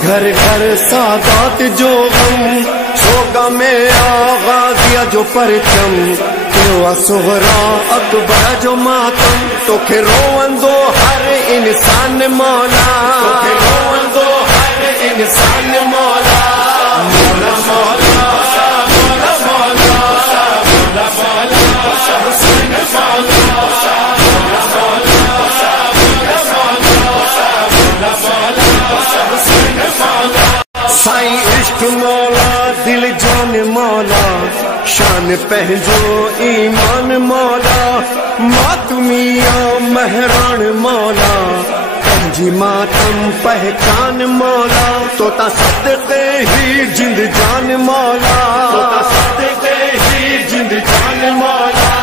घर घर सादात जो गम, शोगा में आगाजिया जो परचम, केवा सोहरा अकबर जो मातम, तोखे रोवंदो हर इंसान मौला, तोखे रोवंदो हर इंसान मौला, मौला मौला मौला मौला मौला मौला हुसैन मौला, मौला मौला मौला मौला हुसैन मौला। साईं इश्क मौला दिल जान मौला, शान पहजो ईमान मौला, मातमिया महरान मौला, पंजी मातम पहचान मौला, तोता सदके ही जिंद जान मौला, तोता सदके ही जिंद जान मौला।